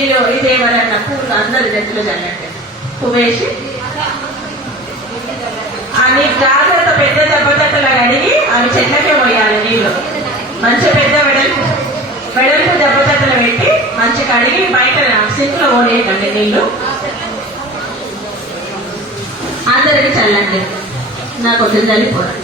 మీరు ఇదేమన్నా పూలు అందరి జట్టులో జరగండి పువ్వేసి అని జాగ్రత్త పెద్ద దెబ్బతట్టలా కడిగి అవి చెట్లకే పోయాలి నీళ్ళు. మంచి పెద్ద వెడల్పు వెడల్పు దెబ్బతట్టలు పెట్టి మంచి కడిగి బయట సింక్లో పోలేకండి నీళ్ళు. అందరికి చల్లండి. నాకు కొంచెం చల్లిపోవాలి